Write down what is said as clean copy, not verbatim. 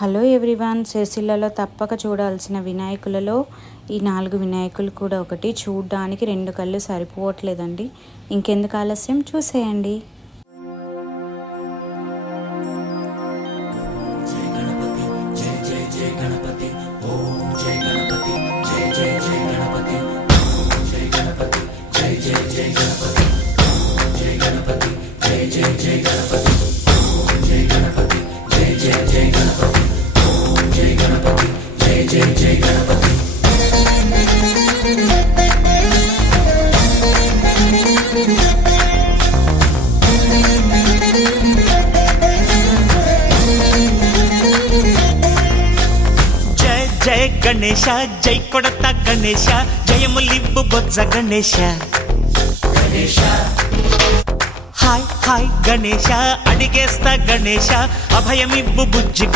Hello everyone, సిరిసిల్లలో తప్పక చూడాల్సిన వినాయకులలో ఈ 4 వినాయకులు కూడా ఒకటి. చూడ్డానికి 2 కళ్ళు సరిపోవట్లేదండి. ఇంకెందుకు ఆలస్యం, చూసేయండి. జయ గణేశ, జై కొడత గణేశ, జయములివ్వు బొజ్జ గణేశ. హాయ్ హాయ్ గణేశ, అడిగేస్తా గణేశ, అభయమివ్వు బుజ్జి